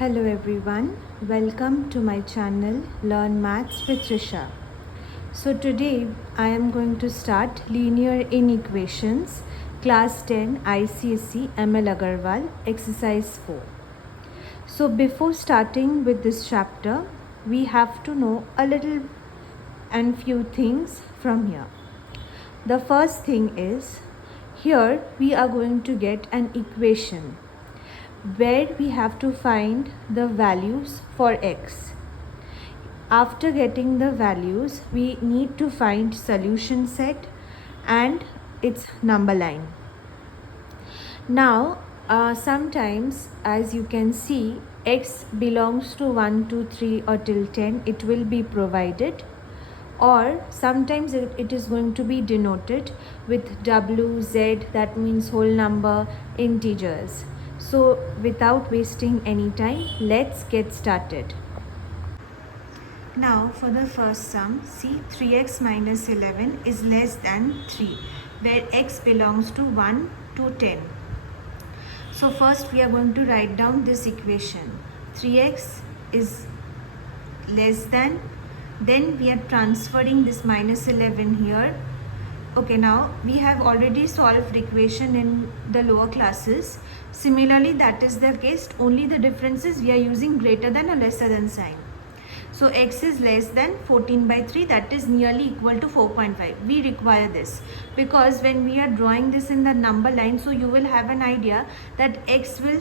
Hello everyone, welcome to my channel Learn Maths with Trisha. So today I am going to start Linear Inequations, Class 10 ICSE ML Agarwal, Exercise 4. So before starting with this chapter, we have to know a little and few things from here. The first thing is, here we are going to get an equation where we have to find the values for x. After getting the values, we need to find solution set and its number line. Now, sometimes, as you can see, x belongs to 1, 2, 3 or till 10, it will be provided, or sometimes it is going to be denoted with W, Z, that means whole number, integers. So without wasting any time, let's get started. Now for the first sum, see 3x minus 11 is less than 3, where x belongs to 1 to 10. So first we are going to write down this equation. 3x is less than, then we are transferring this minus 11 here. Okay, now we have already solved equation in the lower classes. Similarly, that is the case, only the difference is we are using greater than or lesser than sign. So x is less than 14 by 3, that is nearly equal to 4.5. We require this because when we are drawing this in the number line, so you will have an idea that x will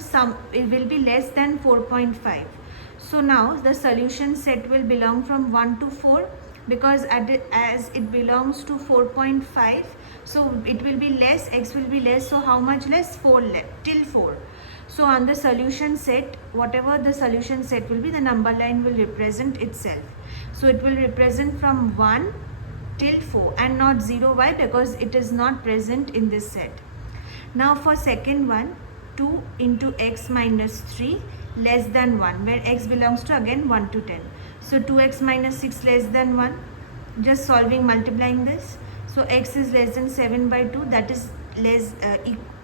be less than 4.5. So now the solution set will belong from 1 to 4, because as it belongs to 4.5, so it will be less, x will be less, so how much less? 4 left, till 4. So on the solution set, whatever the solution set will be, the number line will represent itself. So it will represent from 1 till 4 and not 0. Why? Because it is not present in this set. Now for second one, 2 into x minus 3 less than 1, where x belongs to again 1 to 10. So 2x minus 6 less than 1, just solving, multiplying this. So x is less than 7 by 2, that is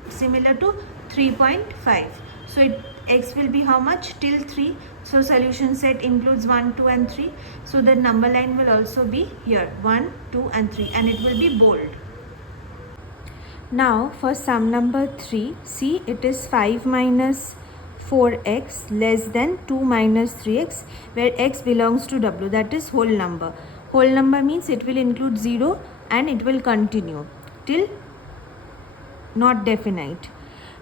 similar to 3.5. So x will be how much? Till 3. So solution set includes 1, 2 and 3. So the number line will also be here 1, 2 and 3, and it will be bold. Now for sum number 3, see it is 5 minus 4x less than 2 minus 3x, where x belongs to W, that is whole number. Whole number means it will include 0 and it will continue till not definite.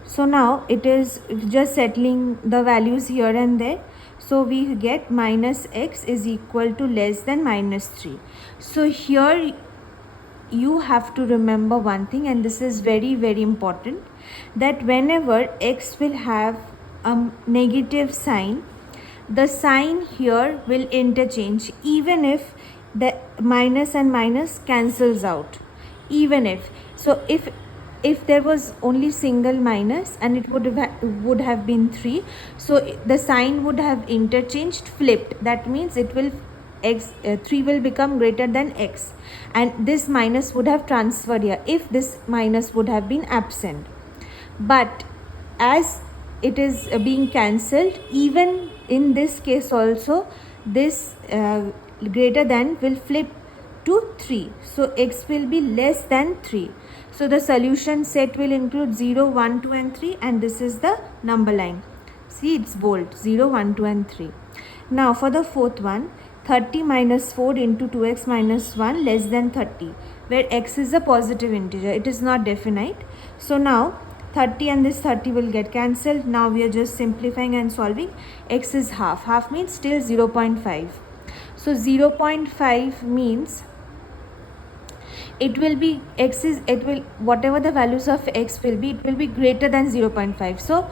So now it is just settling the values here and there. So we get minus x is equal to less than minus 3. So here you have to remember one thing, and this is very, very important, that whenever x will have a negative sign, the sign here will interchange, even if the minus and minus cancels out. Even if, so if there was only single minus and it would have been 3, so the sign would have interchanged, flipped. That means it will 3 will become greater than x, and this minus would have transferred here if this minus would have been absent. But as it is being cancelled, even in this case also, this greater than will flip to 3. So x will be less than 3. So the solution set will include 0, 1, 2 and 3, and this is the number line. See, it's bold, 0, 1, 2 and 3. Now for the fourth one, 30 minus 4 into 2x minus 1 less than 30, where x is a positive integer, it is not definite. So now 30 and this 30 will get cancelled. Now we are just simplifying and solving. X is half. Half means still 0.5. So 0.5 means it will be whatever the values of x will be, it will be greater than 0.5. So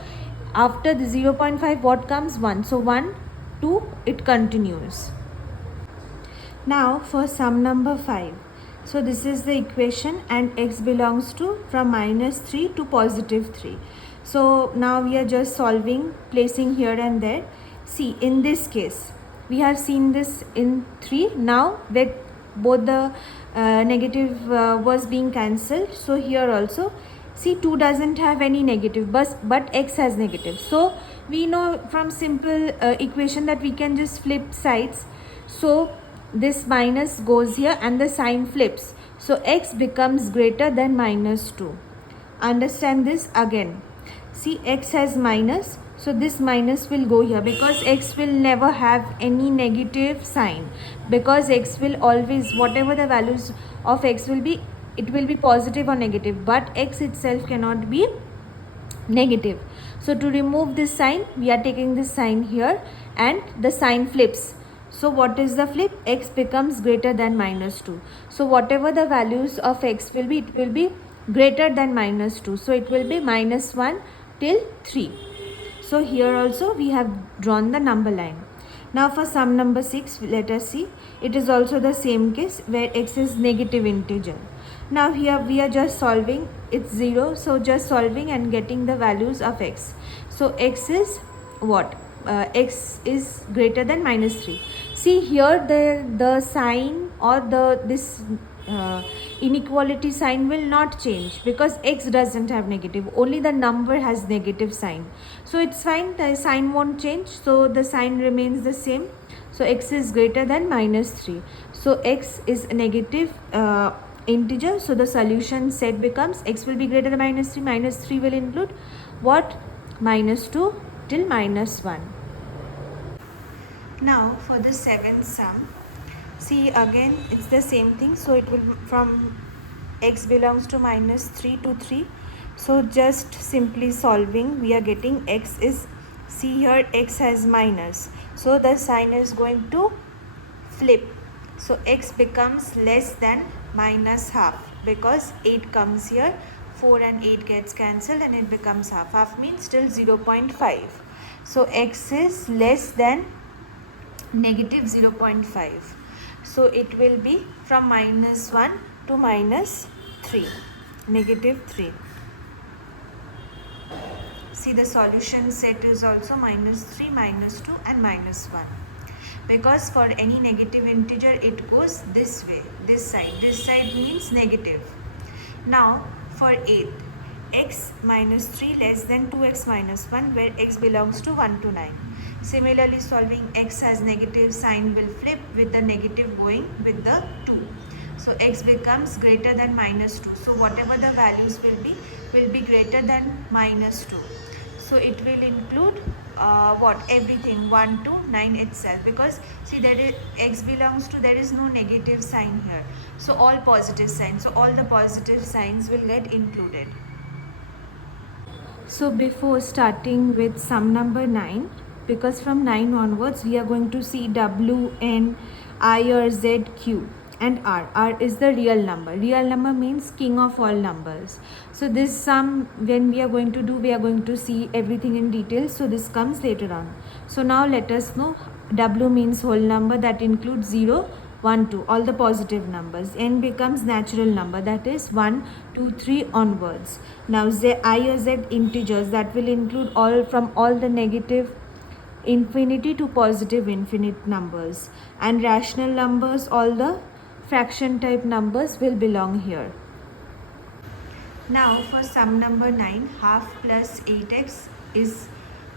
after the 0.5, what comes? 1. So 1, 2, it continues. Now for sum number 5. So this is the equation, and x belongs to from minus 3 to positive 3. So now we are just solving, placing here and there. See, in this case, we have seen this in 3. Now that both the negative was being cancelled, so here also, see, 2 doesn't have any negative, but x has negative. So We know from simple equation that we can just flip sides. So this minus goes here and the sign flips. So x becomes greater than minus 2. Understand this again. See, x has minus, so this minus will go here because x will never have any negative sign, because x will always, whatever the values of x will be, it will be positive or negative, but x itself cannot be negative. So to remove this sign, we are taking this sign here and the sign flips. So what is the flip? X becomes greater than minus 2. So whatever the values of x will be, it will be greater than minus 2. So it will be minus 1 till 3. So here also we have drawn the number line. Now for sum number 6, let us see. It is also the same case where x is negative integer. Now here we are just solving, it's 0, so just solving and getting the values of x. So x is what? X is greater than minus 3. See here the sign or this inequality sign will not change because x doesn't have negative, only the number has negative sign. So it's fine, the sign won't change, so the sign remains the same. So x is greater than minus 3. So x is a negative integer, so the solution set becomes x will be greater than minus 3. Minus 3 will include what? Minus 2 till minus 1. Now for the 7th sum, see again it's the same thing. So it will from x belongs to minus 3 to 3. So just simply solving, we are getting x is, see here x has minus, so the sign is going to flip. So x becomes less than minus half because 8 comes here, 4 and 8 gets cancelled and it becomes half. Half means still 0.5. So x is less than negative 0.5. So it will be from minus 1 to minus 3, negative 3. See, the solution set is also minus 3, minus 2 and minus 1. Because for any negative integer it goes this way, this side means negative. Now for 8th, x minus 3 less than 2x minus 1, where x belongs to 1 to 9. Similarly solving, x has negative sign will flip with the negative going with the 2. So x becomes greater than minus 2. So whatever the values will be greater than minus 2. So it will include what? Everything 1 to 9 itself, because see there is x belongs to, there is no negative sign here. So all positive signs. So all the positive signs will get included. So before starting with sum number 9, because from 9 onwards we are going to see W, N, I or Z, Q and R. R is the real number. Real number means king of all numbers. So this sum, when we are going to do, we are going to see everything in detail. So this comes later on. So now let us know W means whole number, that includes 0, 1, 2, all the positive numbers. N becomes natural number, that is 1, 2, 3 onwards. Now Z, I or Z integers, that will include all from all the negative infinity to positive infinite numbers, and rational numbers, all the fraction type numbers will belong here. Now for sum number 9, half plus 8x is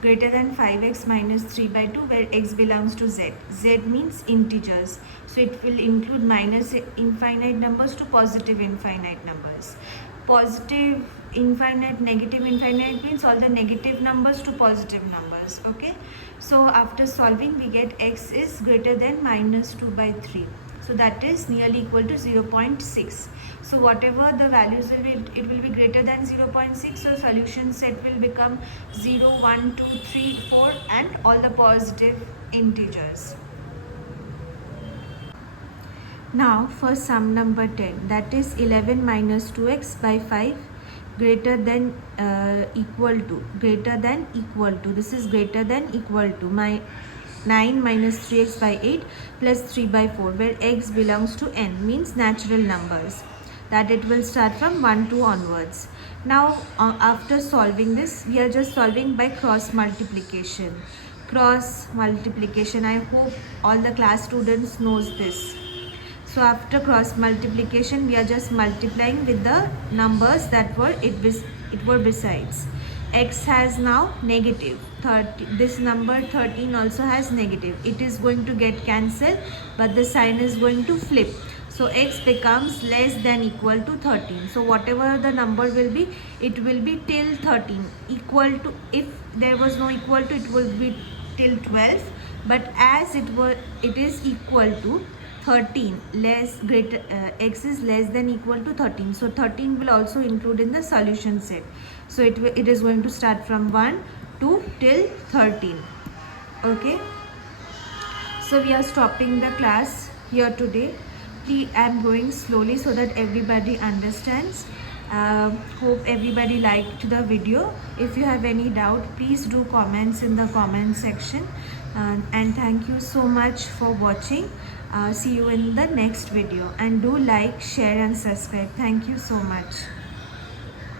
greater than 5x minus 3 by 2, where x belongs to z. Z means integers, so it will include minus infinite numbers to positive infinite numbers. Positive infinite, negative infinite means all the negative numbers to positive numbers. Okay, so after solving we get x is greater than minus 2 by 3. So that is nearly equal to 0.6. So whatever the values will be, it will be greater than 0.6. So solution set will become 0, 1, 2, 3, 4 and all the positive integers. Now for sum number 10, that is 11 minus 2x by 5 greater than equal to, this is greater than equal to my 9 minus 3x by 8 plus 3 by 4, where x belongs to n, means natural numbers, that it will start from 1, 2 onwards. Now after solving this, we are just solving by cross multiplication. I hope all the class students knows this. So after cross multiplication, we are just multiplying with the numbers that were besides. x has now negative 30. This number 13 also has negative. It is going to get cancelled, but the sign is going to flip. So x becomes less than equal to 13. So whatever the number will be, it will be till 13. Equal to, if there was no equal to, it will be till 12. But as it is equal to 13, less greater x is less than equal to 13. So 13 will also include in the solution set. So it is going to start from 1 to till 13. Okay. So we are stopping the class here today. Please, I am going slowly so that everybody understands. Hope everybody liked the video. If you have any doubt, please do comments in the comment section. And thank you so much for watching. See you in the next video. And do like, share and subscribe. Thank you so much.